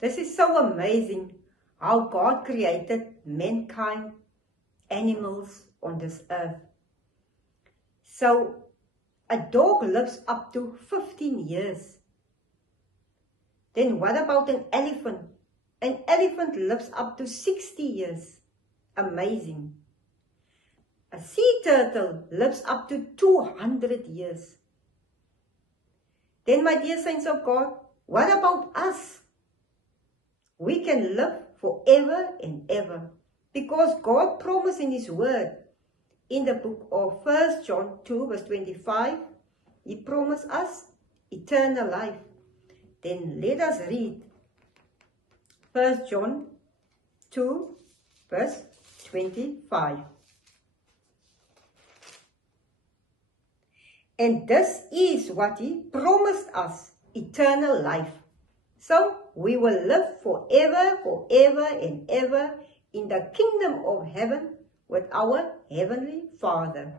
This is so amazing how God created mankind, animals on this earth. So a dog lives up to 15 years. Then what about an elephant? An elephant lives up to 60 years. Amazing. A sea turtle lives up to 200 years. Then, my dear saints of God, what about us? We can live forever and ever, because God promised in His Word, in the book of 1 John 2 verse 25, He promised us eternal life. Then let us read 1 John 2 verse 25. And this is what He promised us, eternal life. So we will live forever, forever and ever in the kingdom of heaven with our Heavenly Father.